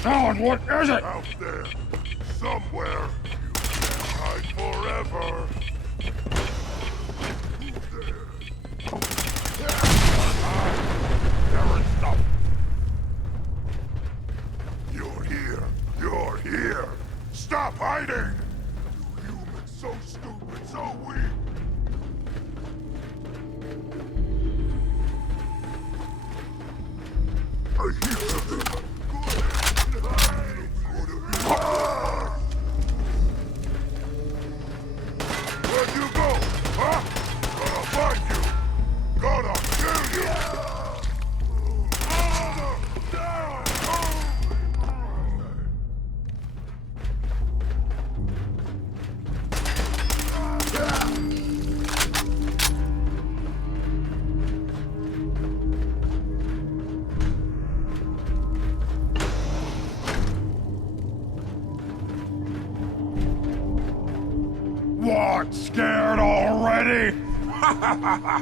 Sound, what is it? Out there, somewhere. You can't hide forever. There is stuff. You're here. You're here. Stop hiding. You humans, so stupid, so weak. I hear something. Where'd you go? Huh? Gonna find you. Gonna kill you. What? Scared already? Ha ha ha ha!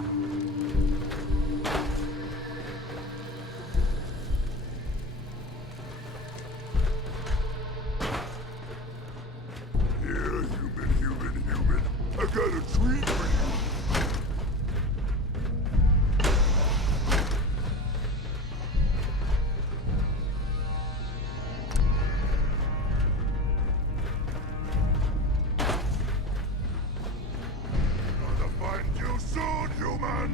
Here, human. I got a treat for you. Gonna find you soon, human.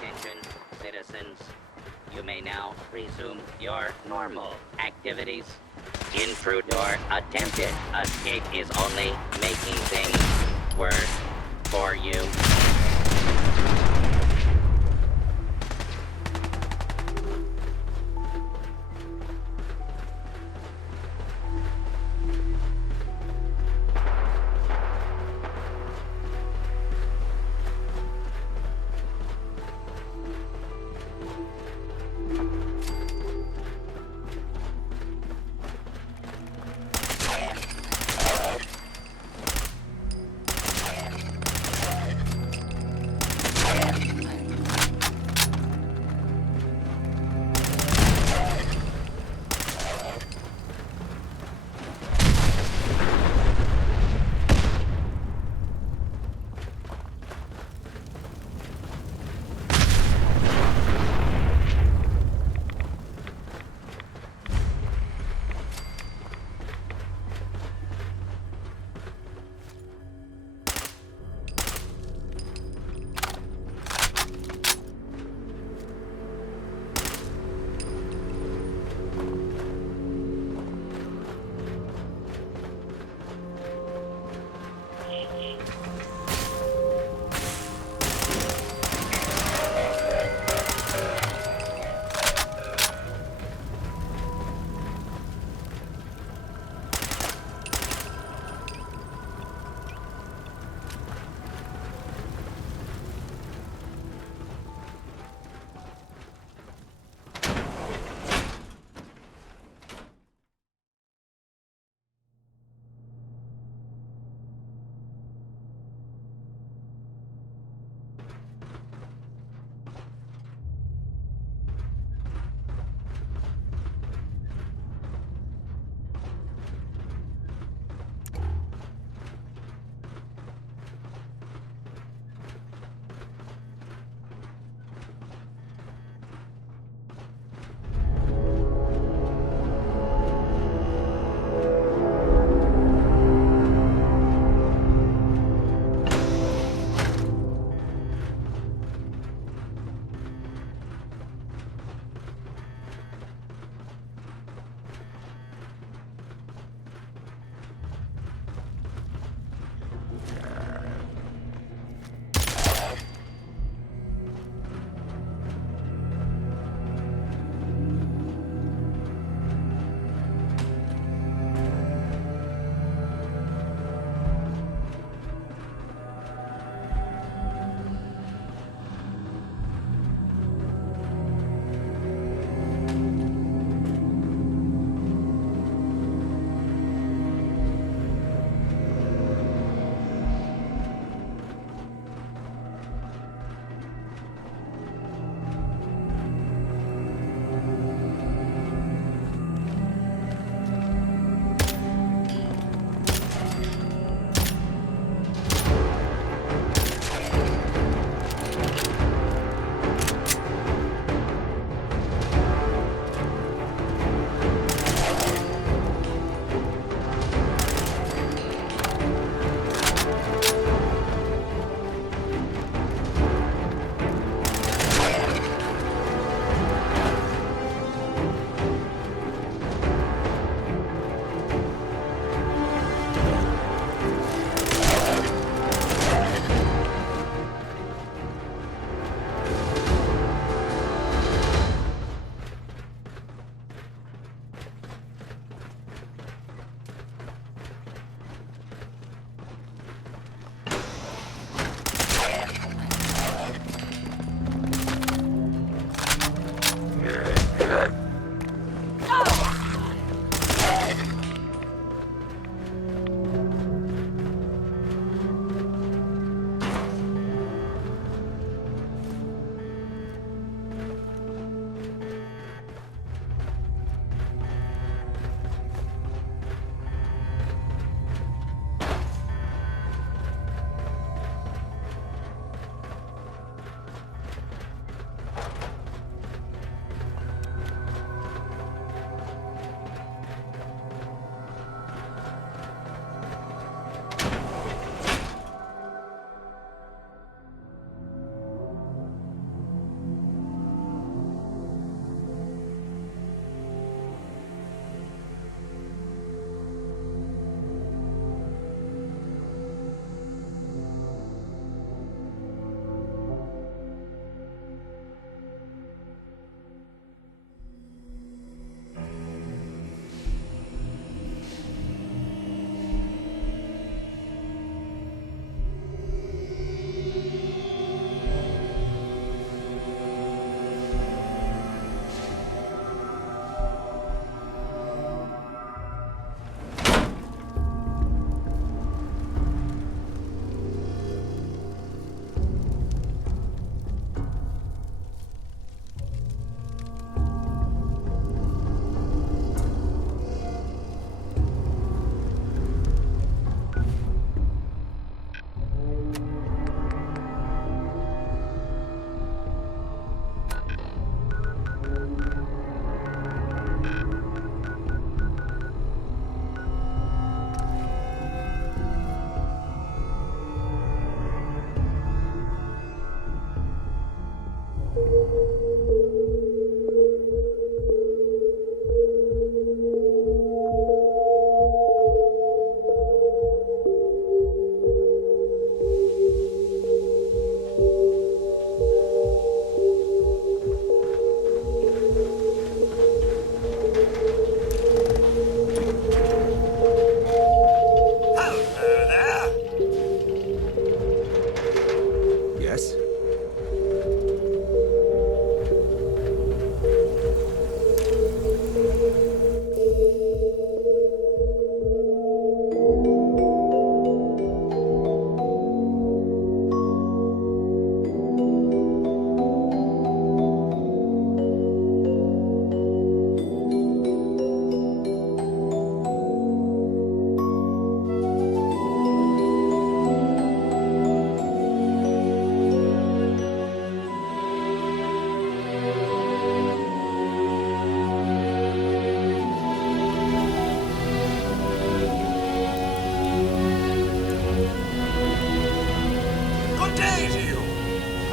Attention, citizens. You may now resume your normal activities. Intrude or attempted escape is only making things worse for you.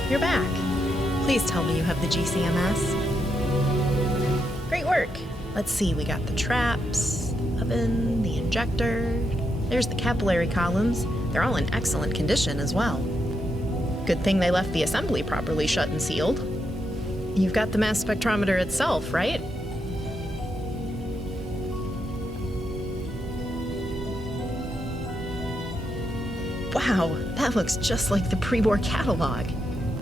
you're back. Please tell me you have the GCMS. Great work. Let's see, we got the traps, the oven, the injector. There's the capillary columns. They're all in excellent condition as well. Good thing they left the assembly properly shut and sealed. You've got the mass spectrometer itself, right? Wow, that looks just like the pre-war catalog.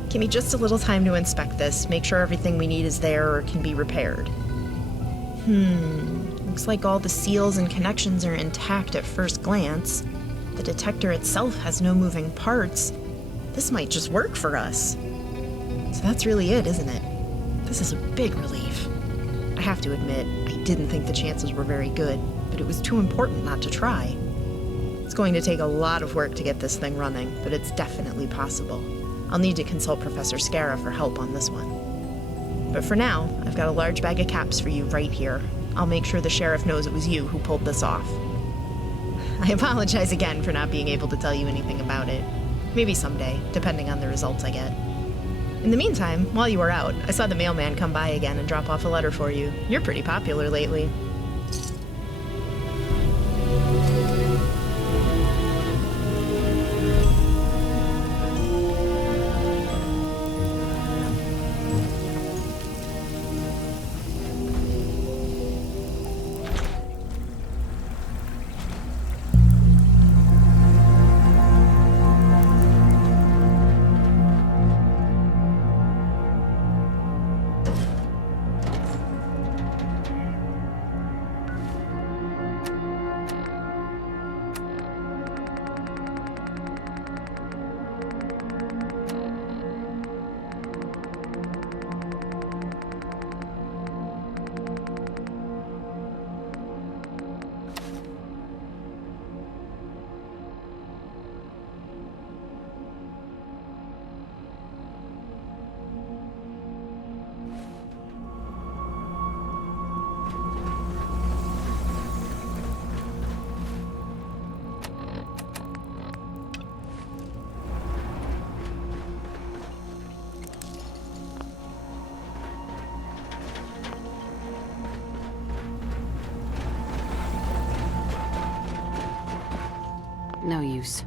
Give me just a little time to inspect this, make sure everything we need is there or can be repaired. Looks like all the seals and connections are intact at first glance. The detector itself has no moving parts. This might just work for us. So that's really it, isn't it? This is a big relief. I have to admit, I didn't think the chances were very good, but it was too important not to try. It's going to take a lot of work to get this thing running, but it's definitely possible. I'll need to consult Professor Scara for help on this one. But for now, I've got a large bag of caps for you right here. I'll make sure the sheriff knows it was you who pulled this off. I apologize again for not being able to tell you anything about it. Maybe someday, depending on the results I get. In the meantime, while you were out, I saw the mailman come by again and drop off a letter for you. You're pretty popular lately. No use.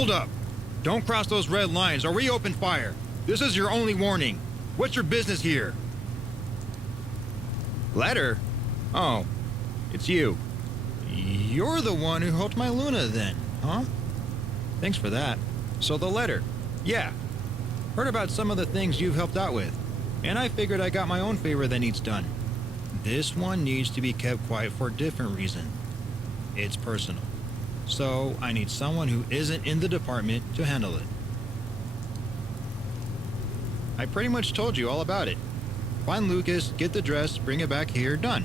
Hold up! Don't cross those red lines or we open fire. This is your only warning. What's your business here? Letter? Oh, it's you. You're the one who helped my Luna then, huh? Thanks for that. So the letter. Yeah. Heard about some of the things you've helped out with. And I figured I got my own favor that needs done. This one needs to be kept quiet for a different reason. It's personal. So I need someone who isn't in the department to handle it. I pretty much told you all about it. Find Lucas, get the dress, bring it back here, done.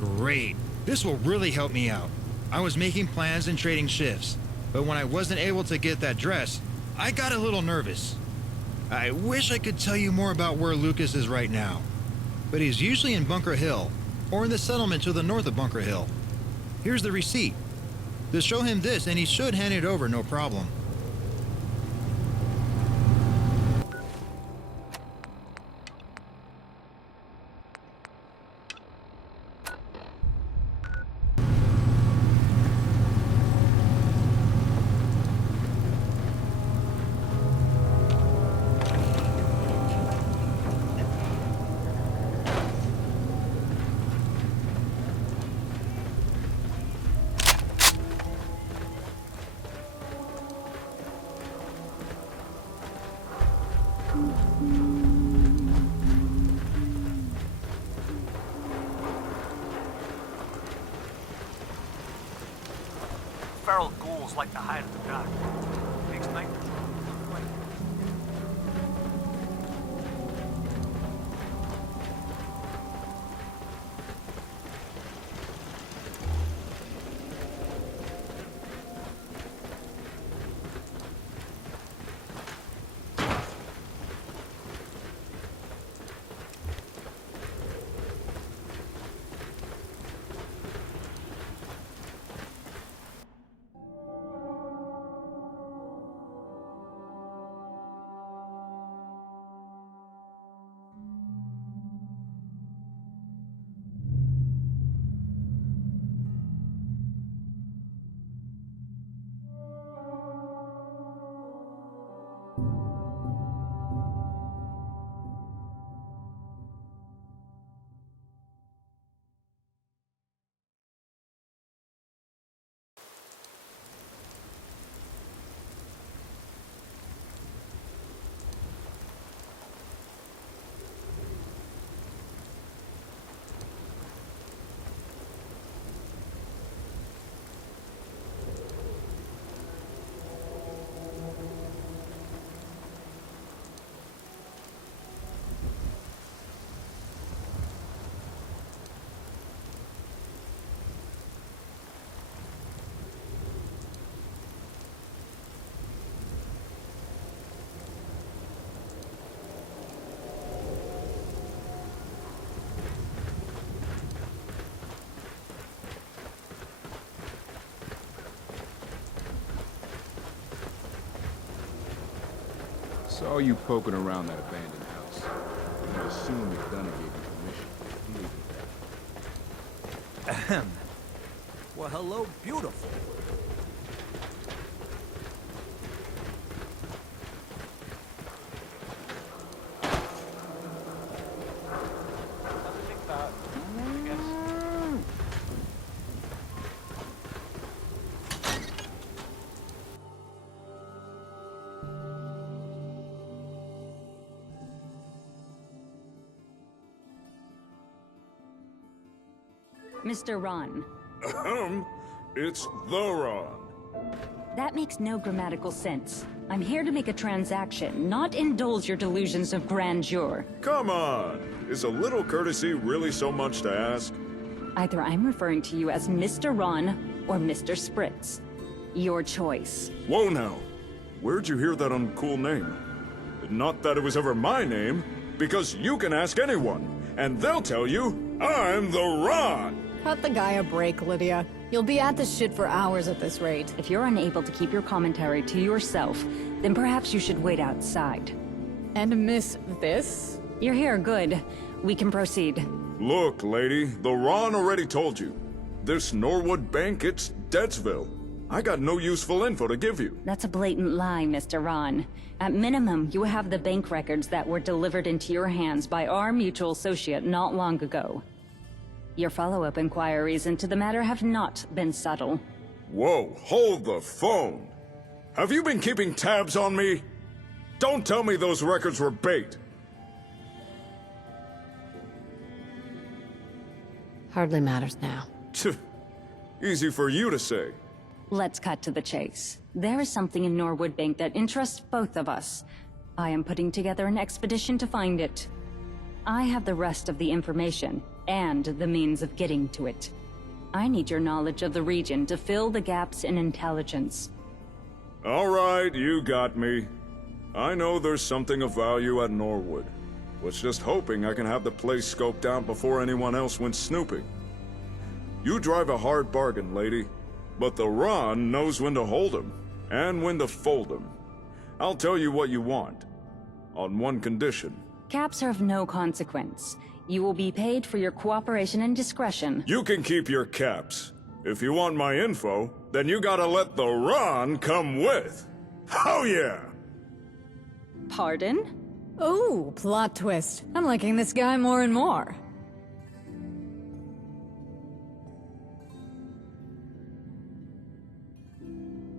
Great. This will really help me out. I was making plans and trading shifts, but when I wasn't able to get that dress, I got a little nervous. I wish I could tell you more about where Lucas is right now, but he's usually in Bunker Hill, or in the settlement to the north of Bunker Hill. Here's the receipt. Just show him this and he should hand it over no problem. Feral ghouls like to hide in the dark. Makes nightmares. Saw you poking around that abandoned house. I assume McDonough gave you permission. Ahem. Well, hello, beautiful. Mr. Ron. It's the Ron. That makes no grammatical sense. I'm here to make a transaction, not indulge your delusions of grandeur. Come on! Is a little courtesy really so much to ask? Either I'm referring to you as Mr. Ron or Mr. Spritz. Your choice. Whoa now! Where'd you hear that uncool name? Not that it was ever my name, because you can ask anyone, and they'll tell you, I'm the Ron! Cut the guy a break, Lydia. You'll be at this shit for hours at this rate. If you're unable to keep your commentary to yourself, then perhaps you should wait outside. And miss this? You're here, good. We can proceed. Look, lady, the Ron already told you. this Norwood Bank, it's Deadsville. I got no useful info to give you. That's a blatant lie, Mr. Ron. At minimum, you have the bank records that were delivered into your hands by our mutual associate not long ago. Your follow-up inquiries into the matter have not been subtle. Whoa, hold the phone. Have you been keeping tabs on me? Don't tell me those records were bait. Hardly matters now. Easy for you to say. Let's cut to the chase. There is something in Norwood Bank that interests both of us. I am putting together an expedition to find it. I have the rest of the information, and the means of getting to it. I need your knowledge of the region to fill the gaps in intelligence. All right, you got me. I know there's something of value at Norwood. Was just hoping I can have the place scoped out before anyone else went snooping. You drive a hard bargain, lady. But the Ron knows when to hold 'em, and when to fold 'em. I'll tell you what you want. On one condition. Caps are of no consequence. You will be paid for your cooperation and discretion. You can keep your caps. If you want my info, then you gotta let the Ron come with. Oh yeah! Pardon? Ooh, plot twist. I'm liking this guy more and more.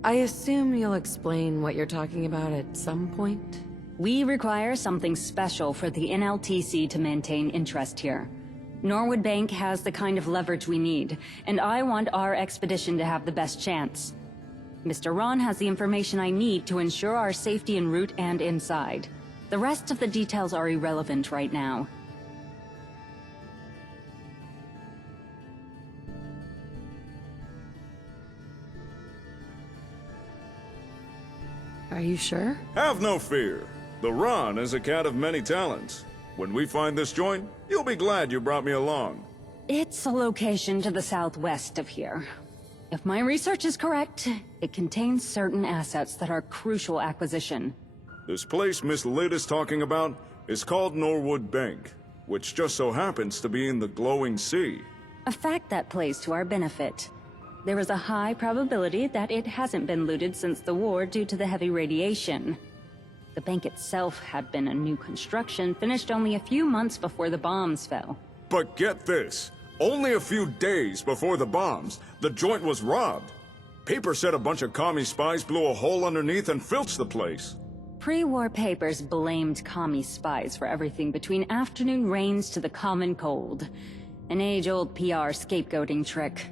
I assume you'll explain what you're talking about at some point? We require something special for the NLTC to maintain interest here. Norwood Bank has the kind of leverage we need, and I want our expedition to have the best chance. Mr. Ron has the information I need to ensure our safety en route and inside. The rest of the details are irrelevant right now. Are you sure? Have no fear. The Ron is a cat of many talents. When we find this joint, you'll be glad you brought me along. It's a location to the southwest of here. If my research is correct, it contains certain assets that are crucial acquisition. This place Miss Lid is talking about is called Norwood Bank, which just so happens to be in the glowing sea. A fact that plays to our benefit. There is a high probability that it hasn't been looted since the war due to the heavy radiation. The bank itself had been a new construction, finished only a few months before the bombs fell. But get this, only a few days before the bombs, the joint was robbed. Paper said a bunch of commie spies blew a hole underneath and filched the place. Pre-war papers blamed commie spies for everything between afternoon rains to the common cold. An age-old PR scapegoating trick.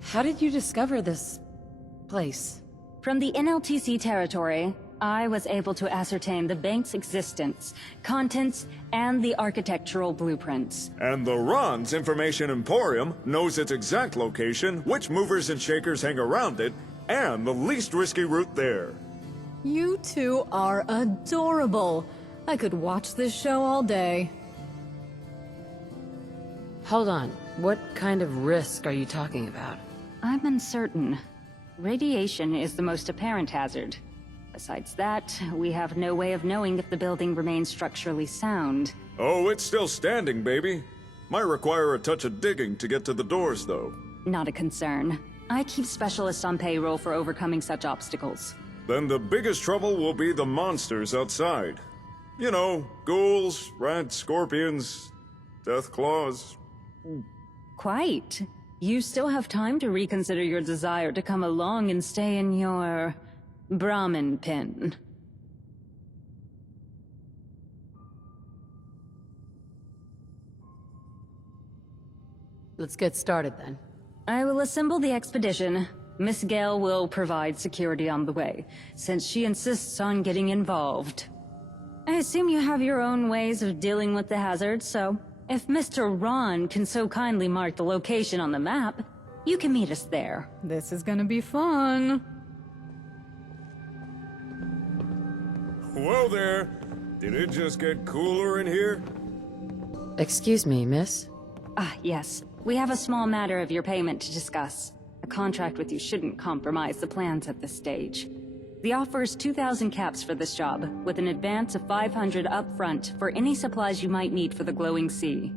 How did you discover this place? From the NLTC territory, I was able to ascertain the bank's existence, contents, and the architectural blueprints. And the Ron's Information Emporium knows its exact location, which movers and shakers hang around it, and the least risky route there. You two are adorable. I could watch this show all day. Hold on. What kind of risk are you talking about? I'm uncertain. Radiation is the most apparent hazard. Besides that, we have no way of knowing if the building remains structurally sound. Oh, it's still standing, baby. Might require a touch of digging to get to the doors, though. Not a concern. I keep specialists on payroll for overcoming such obstacles. Then the biggest trouble will be the monsters outside. You know, ghouls, rats, scorpions, death claws. Quite. You still have time to reconsider your desire to come along and stay in your Brahmin pen. Let's get started then. I will assemble the expedition. Miss Gale will provide security on the way, since she insists on getting involved. I assume you have your own ways of dealing with the hazard, so if Mr. Ron can so kindly mark the location on the map, you can meet us there. This is gonna be fun. Whoa there! Did it just get cooler in here? Excuse me, miss? Ah, yes. We have a small matter of your payment to discuss. A contract with you shouldn't compromise the plans at this stage. The offer is 2,000 caps for this job, with an advance of 500 up front for any supplies you might need for the glowing sea.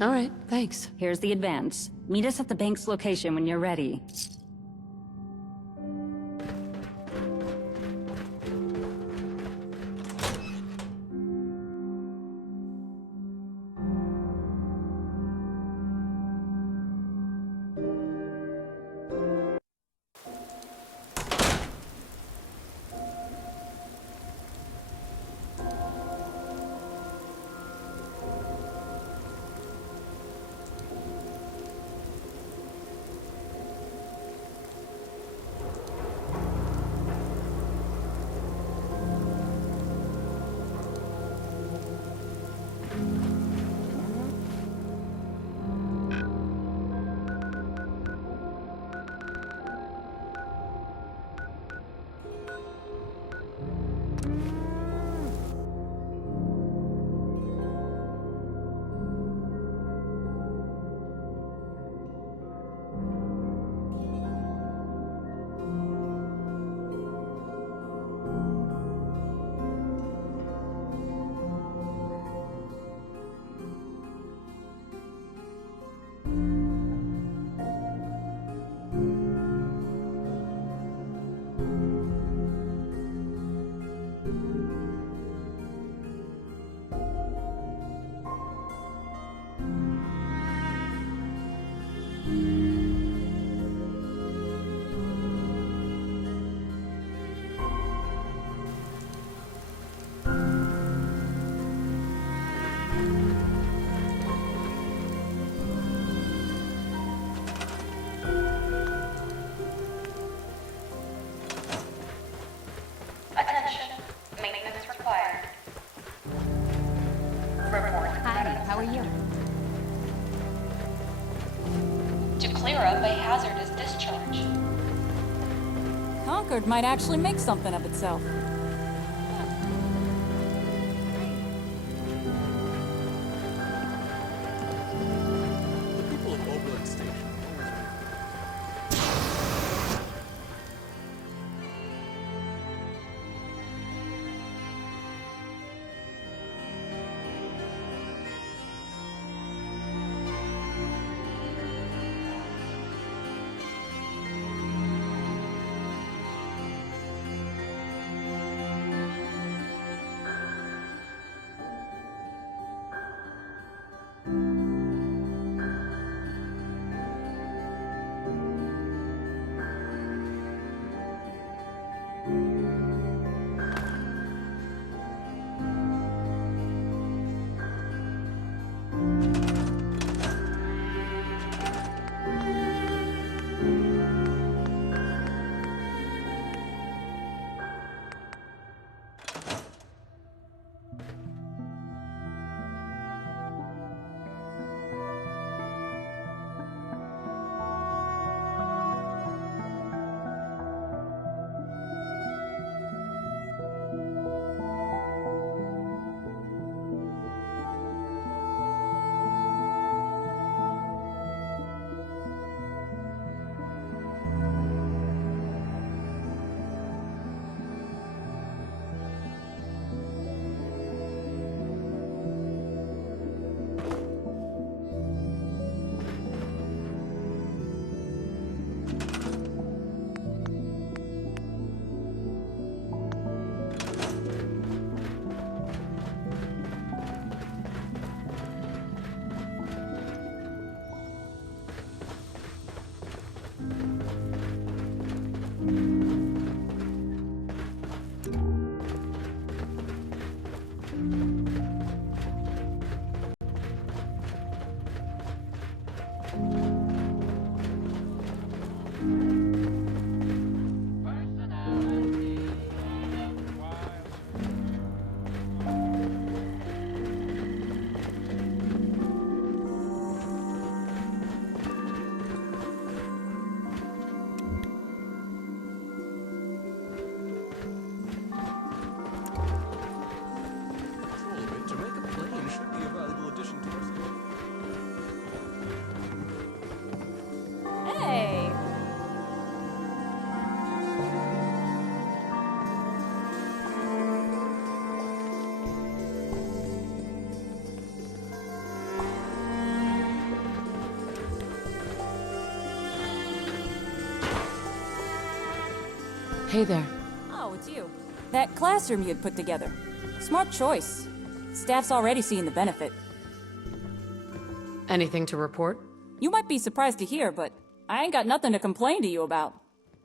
All right, thanks. Here's the advance. Meet us at the bank's location when you're ready. Attention. Maintenance required. Report. Hi, how are you? To clear up a hazardous discharge. Concord might actually make something of itself. Hey there. Oh, it's you. That classroom you had put together. Smart choice. Staff's already seeing the benefit. Anything to report? You might be surprised to hear, but I ain't got nothing to complain to you about.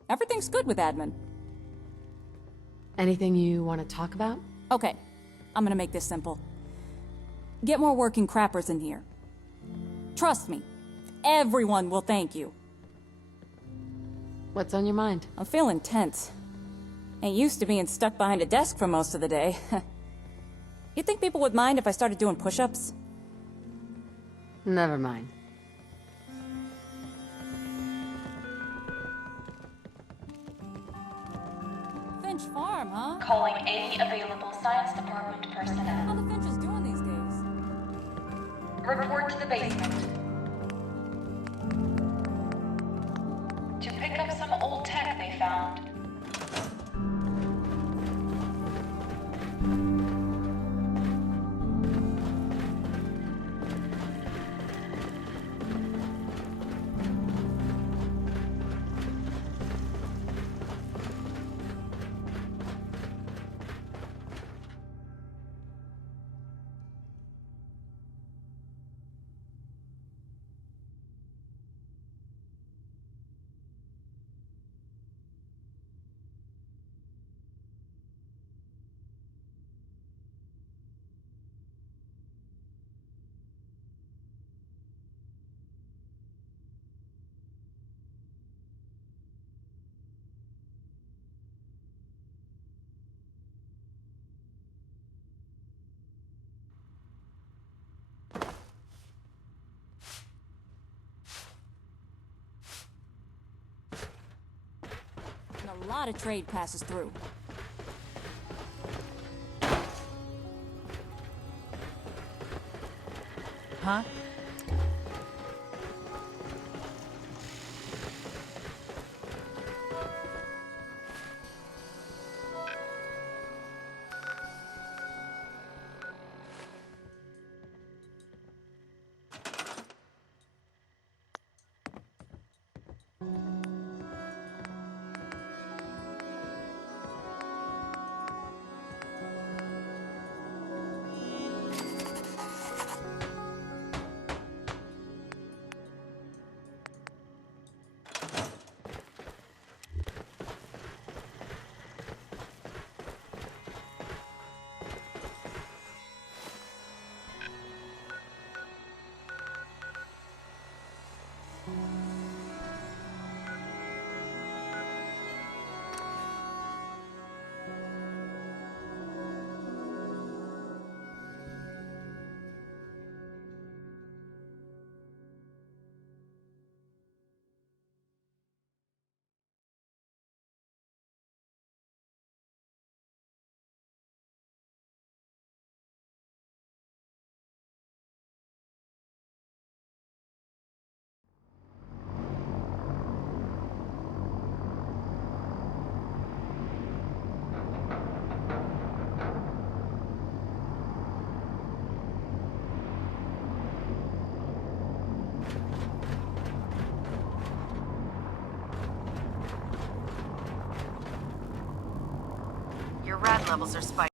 Everything's good with admin. Anything you want to talk about? Okay, I'm gonna make this simple. Get more working crappers in here. Trust me, everyone will thank you. What's on your mind? I'm feeling tense. Ain't used to being stuck behind a desk for most of the day. You think people would mind if I started doing push-ups? Never mind. Finch Farm, huh? Calling any available science department How personnel. the Finches doing these days? Report to the basement. To pick up some old tech they found. And a lot of trade passes through. Huh? Your rad levels are spiked.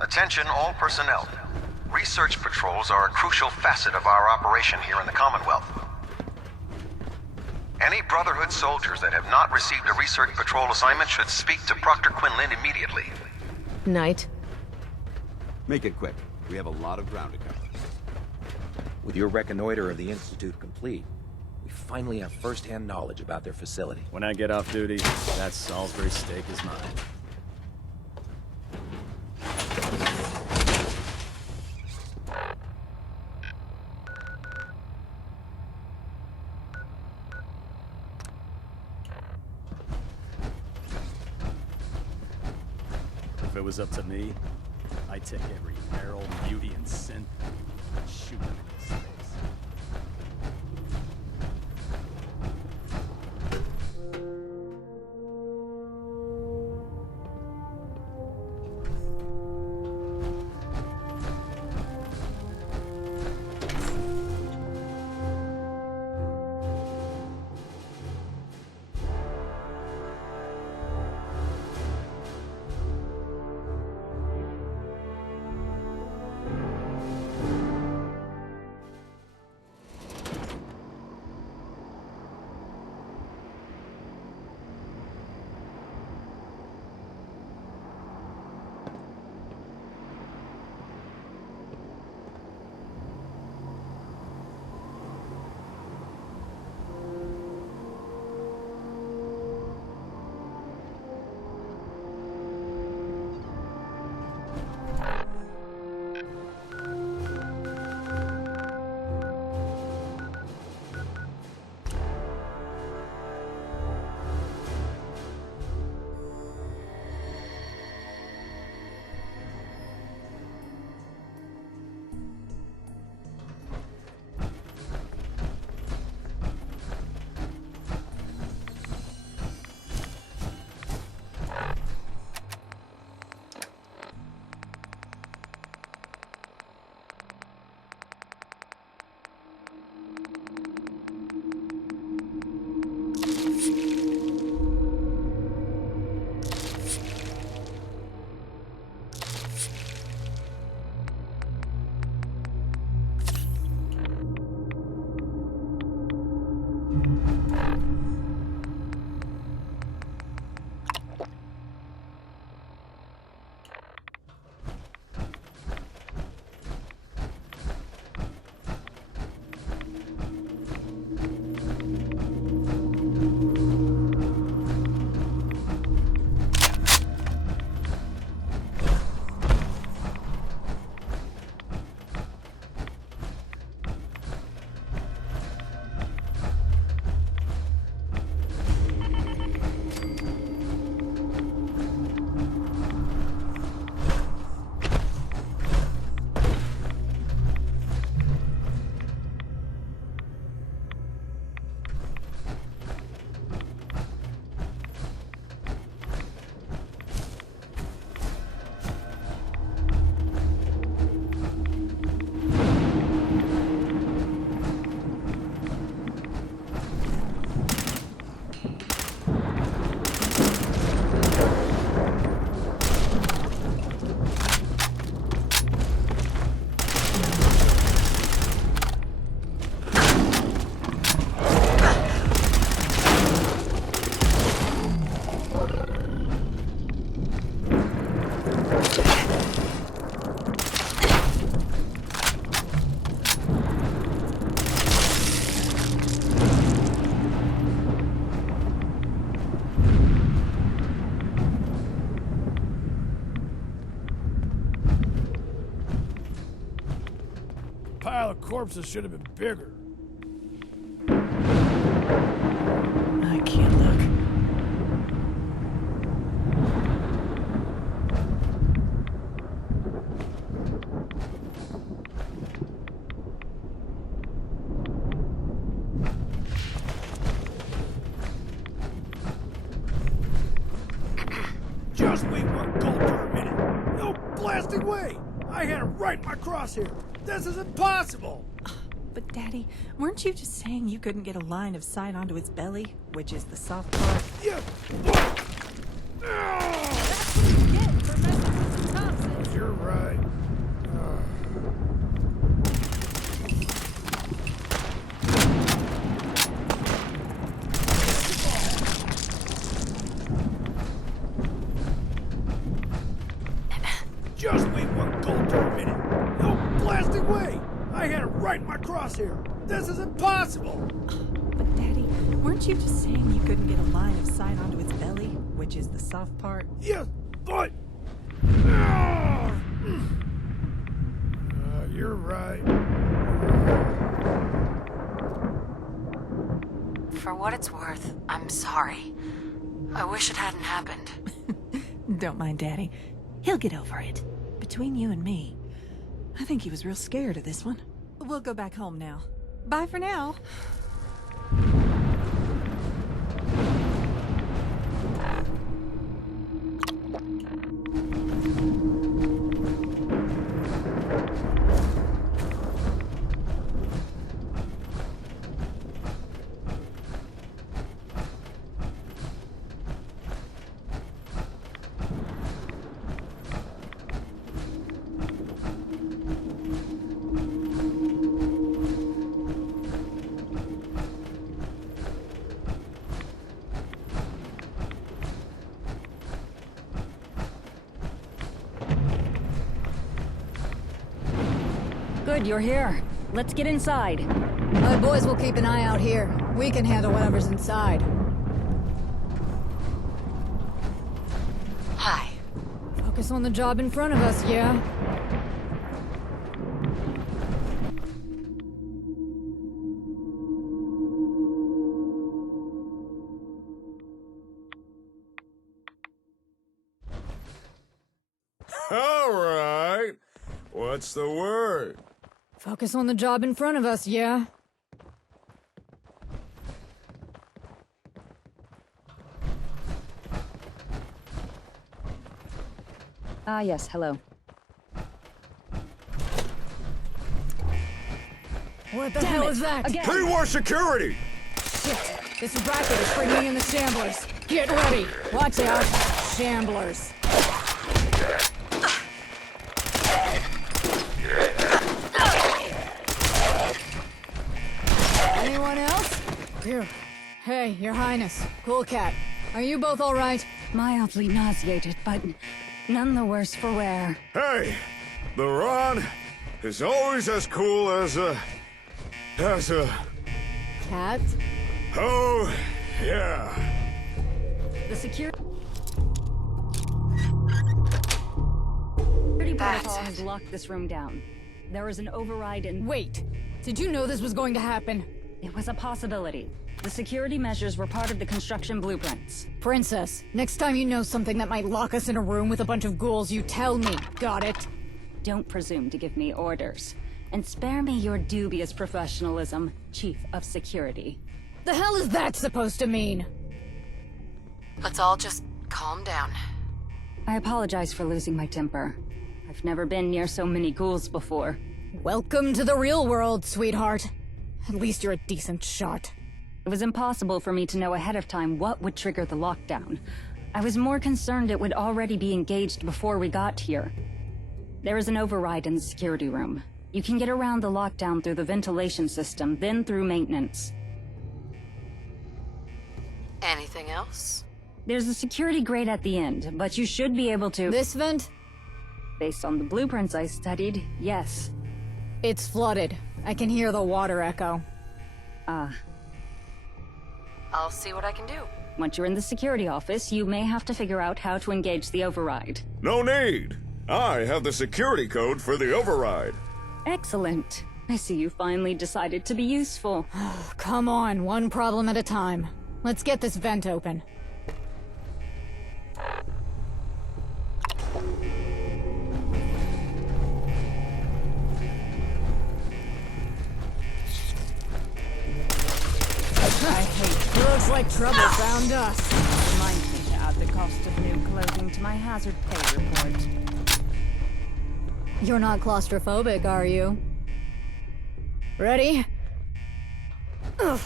Attention all personnel. Research patrols are a crucial facet of our operation here in the Commonwealth. Any Brotherhood soldiers that have not received a research patrol assignment should speak to Proctor Quinlan immediately. Knight. Make it quick. We have a lot of ground to cover. With your reconnoiter of the Institute complete, we finally have first-hand knowledge about their facility. When I get off duty, that Salisbury steak is mine. If it was up to me, I'd take every barrel, beauty, and synth Shoot him in space. Pile of corpses should have been bigger. I can't look. Just wait one gold for a minute. No blasting way! I had him right in my crosshair. This is impossible! But Daddy, weren't you just saying you couldn't get a line of sight onto its belly, which is the soft part? Yeah. That's what you get for messing with some topsins. You're right. Just wait one gold for a minute. No blasting way! I had him right in my crosshair. This is impossible! But Daddy, weren't you just saying you couldn't get a line of sight onto its belly, which is the soft part? Yes, but... you're right. For what it's worth, I'm sorry. I wish it hadn't happened. Don't mind Daddy. He'll get over it. Between you and me, I think he was real scared of this one. We'll go back home now. Bye for now. Good, you're here. Let's get inside. My boys will keep an eye out here. We can handle whatever's inside. Hi. Focus on the job in front of us, yeah? All right. What's the word? Focus on the job in front of us, yeah? Ah, yes, hello. What the hell is that? Again. Pre-war security! Shit! This racket is bringing in the shamblers. Get ready! Watch out! Shamblers. Anyone else? Here. Hey, Your Highness. Cool Cat. Are you both alright? Mildly nauseated, but none the worse for wear. Hey! The Ron is always as cool as a... Cat? Oh, yeah. The security protocol has locked this room down. There is an override and... Wait! Did you know this was going to happen? It was a possibility. The security measures were part of the construction blueprints. Princess, next time you know something that might lock us in a room with a bunch of ghouls, you tell me. Got it? Don't presume to give me orders. And spare me your dubious professionalism, Chief of Security. The hell is that supposed to mean? Let's all just calm down. I apologize for losing my temper. I've never been near so many ghouls before. Welcome to the real world, sweetheart. At least you're a decent shot. It was impossible for me to know ahead of time what would trigger the lockdown. I was more concerned it would already be engaged before we got here. There is an override in the security room. You can get around the lockdown through the ventilation system, then through maintenance. Anything else? There's a security grate at the end, but you should be able to... This vent? Based on the blueprints I studied, yes. It's flooded. I can hear the water echo. Ah. I'll see what I can do. Once you're in the security office, you may have to figure out how to engage the override. No need! I have the security code for the override. Excellent. I see you finally decided to be useful. Come on, one problem at a time. Let's get this vent open. I hate Looks like trouble found us. Reminds me to add the cost of new clothing to my hazard pay report. You're not claustrophobic, are you? Ready? Ugh.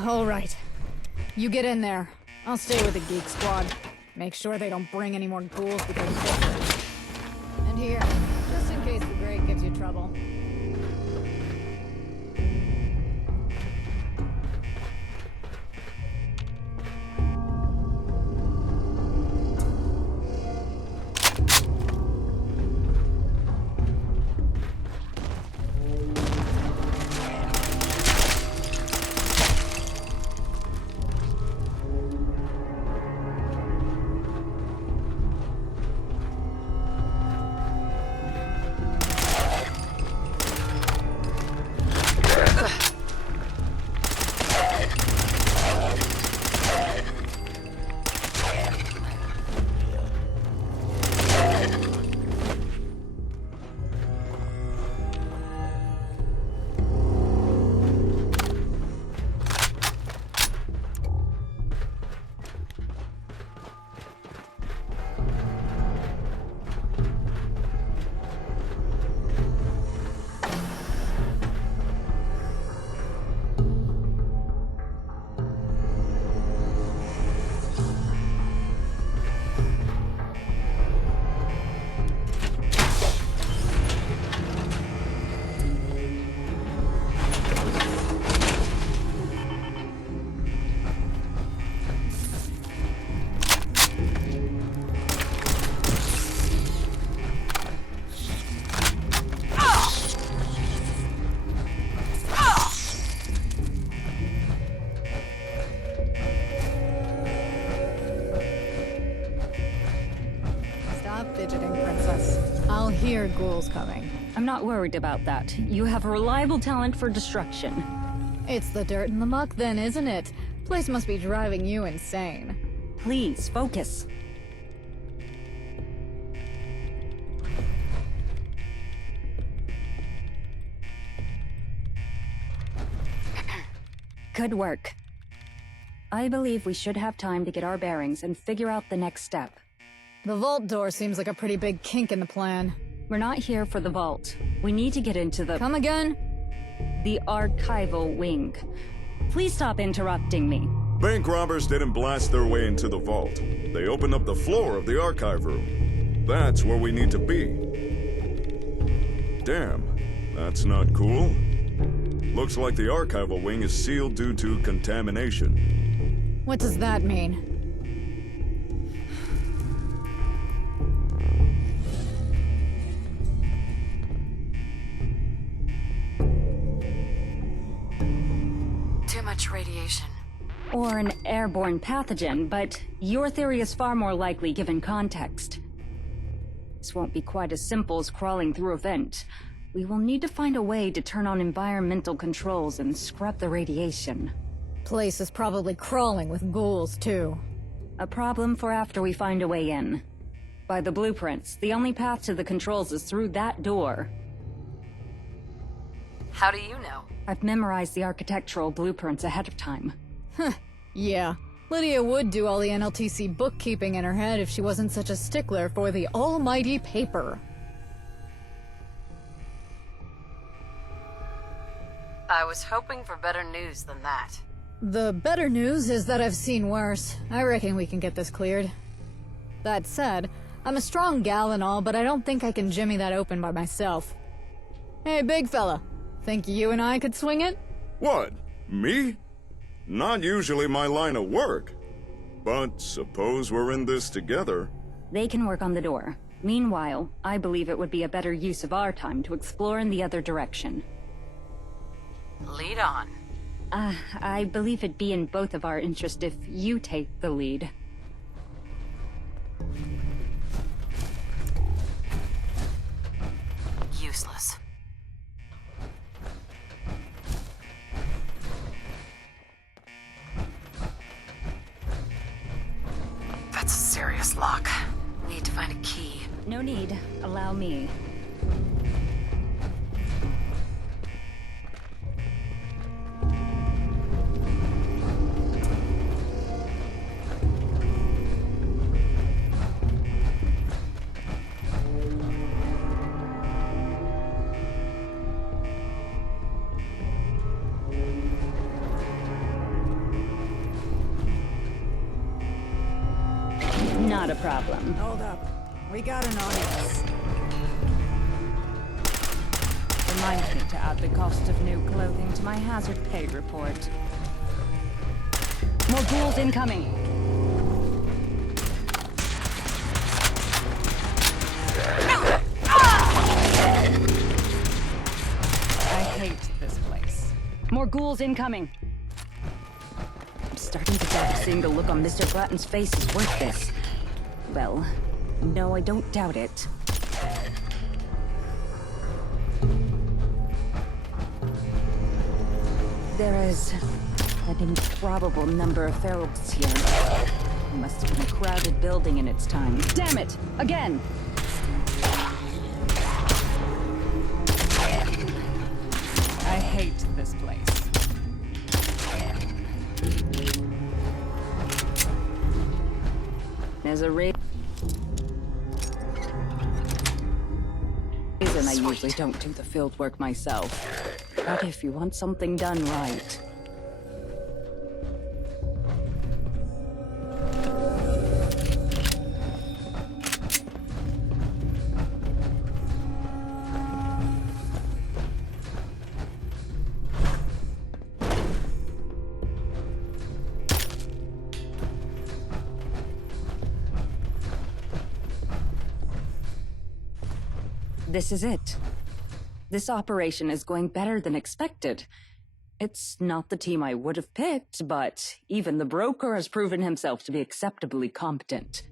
All right. You get in there. I'll stay with the Geek Squad. Make sure they don't bring any more ghouls because of this. And here, just in case the grate gives you trouble. hear ghouls coming. I'm not worried about that. You have a reliable talent for destruction. It's the dirt and the muck then, isn't it? Place must be driving you insane. Please, focus. Good work. I believe we should have time to get our bearings and figure out the next step. The vault door seems like a pretty big kink in the plan. We're not here for the vault. We need to get into the— Come again? The archival wing. Please stop interrupting me. Bank robbers didn't blast their way into the vault. They opened up the floor of the archive room. That's where we need to be. Damn, that's not cool. Looks like the archival wing is sealed due to contamination. What does that mean? Too much radiation. Or an airborne pathogen, but your theory is far more likely given context. This won't be quite as simple as crawling through a vent. We will need to find a way to turn on environmental controls and scrub the radiation. Place is probably crawling with ghouls, too. A problem for after we find a way in. By the blueprints, the only path to the controls is through that door. How do you know? I've memorized the architectural blueprints ahead of time. Huh, yeah. Lydia would do all the NLTC bookkeeping in her head if she wasn't such a stickler for the almighty paper. I was hoping for better news than that. The better news is that I've seen worse. I reckon we can get this cleared. That said, I'm a strong gal and all, but I don't think I can jimmy that open by myself. Hey, big fella. Think you and I could swing it? What? Me? Not usually my line of work. But suppose we're in this together. They can work on the door. Meanwhile, I believe it would be a better use of our time to explore in the other direction. Lead on. I believe it'd be in both of our interest if you take the lead. Useless. That's a serious lock. Need to find a key. No need. Allow me. Not a problem. Hold up. We got an audience. Remind me to add the cost of new clothing to my hazard pay report. More ghouls incoming. I hate this place. More ghouls incoming. I'm starting to doubt seeing the look on Mr. Bratton's face is worth this. Well, no, I don't doubt it. There is an improbable number of ferals here. It must have been a crowded building in its time. Damn it! Again! I hate this place. There's a reason I usually don't do the field work myself. But if you want something done right... This is it. This operation is going better than expected. It's not the team I would have picked, but even the broker has proven himself to be acceptably competent.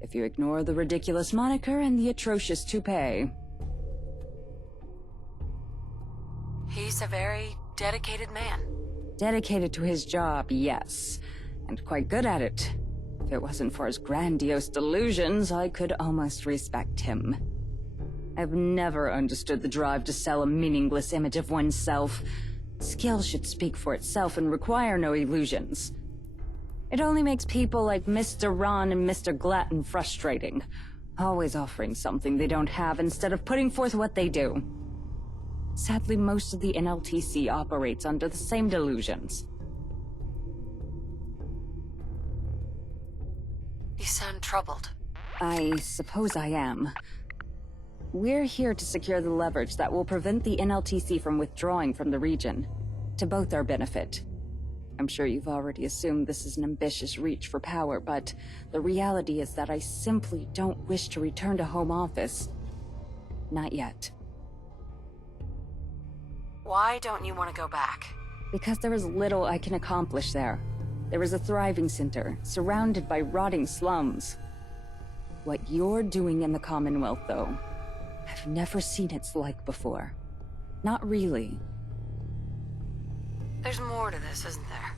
if you ignore the ridiculous moniker and the atrocious toupee. He's a very dedicated man. Dedicated to his job, yes. And quite good at it. If it wasn't for his grandiose delusions, I could almost respect him. I've never understood the drive to sell a meaningless image of oneself. Skill should speak for itself and require no illusions. It only makes people like Mr. Ron and Mr. Glatton frustrating, always offering something they don't have instead of putting forth what they do. Sadly, most of the NLTC operates under the same delusions. You sound troubled. I suppose I am. We're here to secure the leverage that will prevent the NLTC from withdrawing from the region, to both our benefit. I'm sure you've already assumed this is an ambitious reach for power, but the reality is that I simply don't wish to return to home office. Not yet. Why don't you want to go back? Because there is little I can accomplish there. There is a thriving center, surrounded by rotting slums. What you're doing in the Commonwealth, though, I've never seen its like before. Not really. There's more to this, isn't there?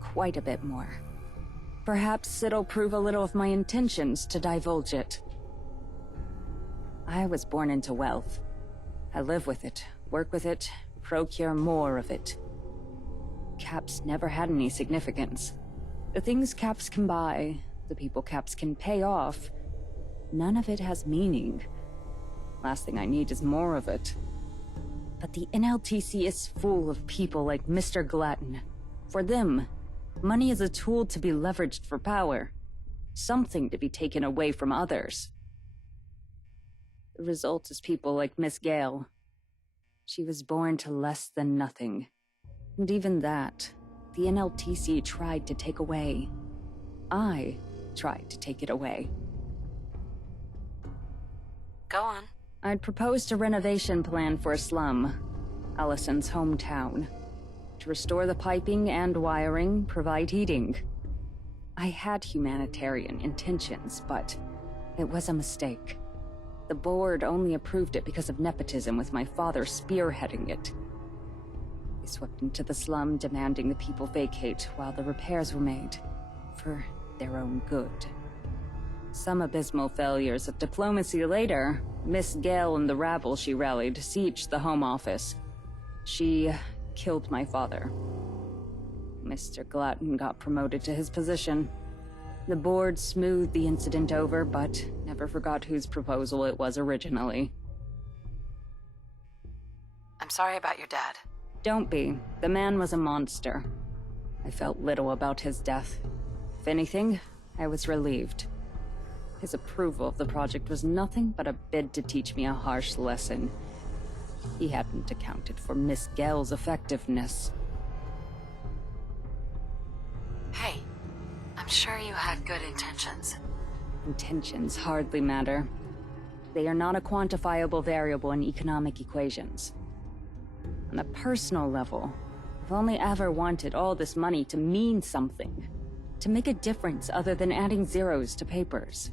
Quite a bit more. Perhaps it'll prove a little of my intentions to divulge it. I was born into wealth. I live with it, work with it, procure more of it. Caps never had any significance. The things caps can buy, the people caps can pay off, none of it has meaning. Last thing I need is more of it. But the NLTC is full of people like Mr. Glatton. For them, money is a tool to be leveraged for power. Something to be taken away from others. The result is people like Miss Gale. She was born to less than nothing. And even that, the NLTC tried to take away. I tried to take it away. Go on. I'd proposed a renovation plan for a slum, Allison's hometown. To restore the piping and wiring, provide heating. I had humanitarian intentions, but it was a mistake. The board only approved it because of nepotism, with my father spearheading it. They swept into the slum, demanding the people vacate while the repairs were made, for their own good. Some abysmal failures of diplomacy later, Miss Gale and the rabble she rallied sieged the Home Office. She killed my father. Mr. Glatton got promoted to his position. The board smoothed the incident over, but never forgot whose proposal it was originally. I'm sorry about your dad. Don't be. The man was a monster. I felt little about his death. If anything, I was relieved. His approval of the project was nothing but a bid to teach me a harsh lesson. He hadn't accounted for Miss Gale's effectiveness. Hey, I'm sure you had good intentions. Intentions hardly matter. They are not a quantifiable variable in economic equations. On a personal level, I've only ever wanted all this money to mean something, to make a difference other than adding zeros to papers.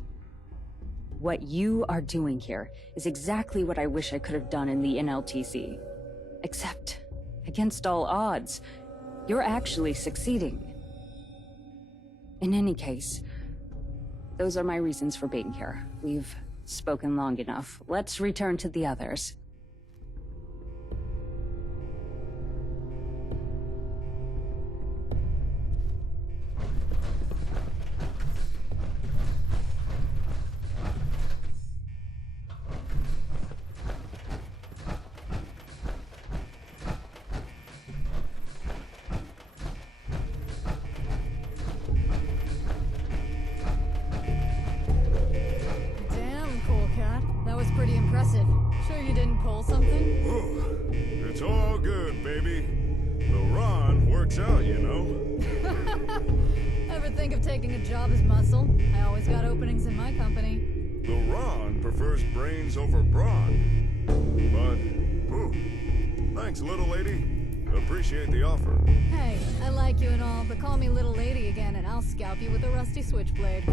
What you are doing here is exactly what I wish I could have done in the NLTC. Except, against all odds, you're actually succeeding. In any case, those are my reasons for being here. We've spoken long enough. Let's return to the others. Pretty impressive. Sure you didn't pull something? Ooh, it's all good, baby. The Ron works out, you know. Ever think of taking a job as muscle? I always got openings in my company. The Ron prefers brains over brawn. But, ooh, thanks, little lady. Appreciate the offer. Hey, I like you and all, but call me little lady again and I'll scalp you with a rusty switchblade.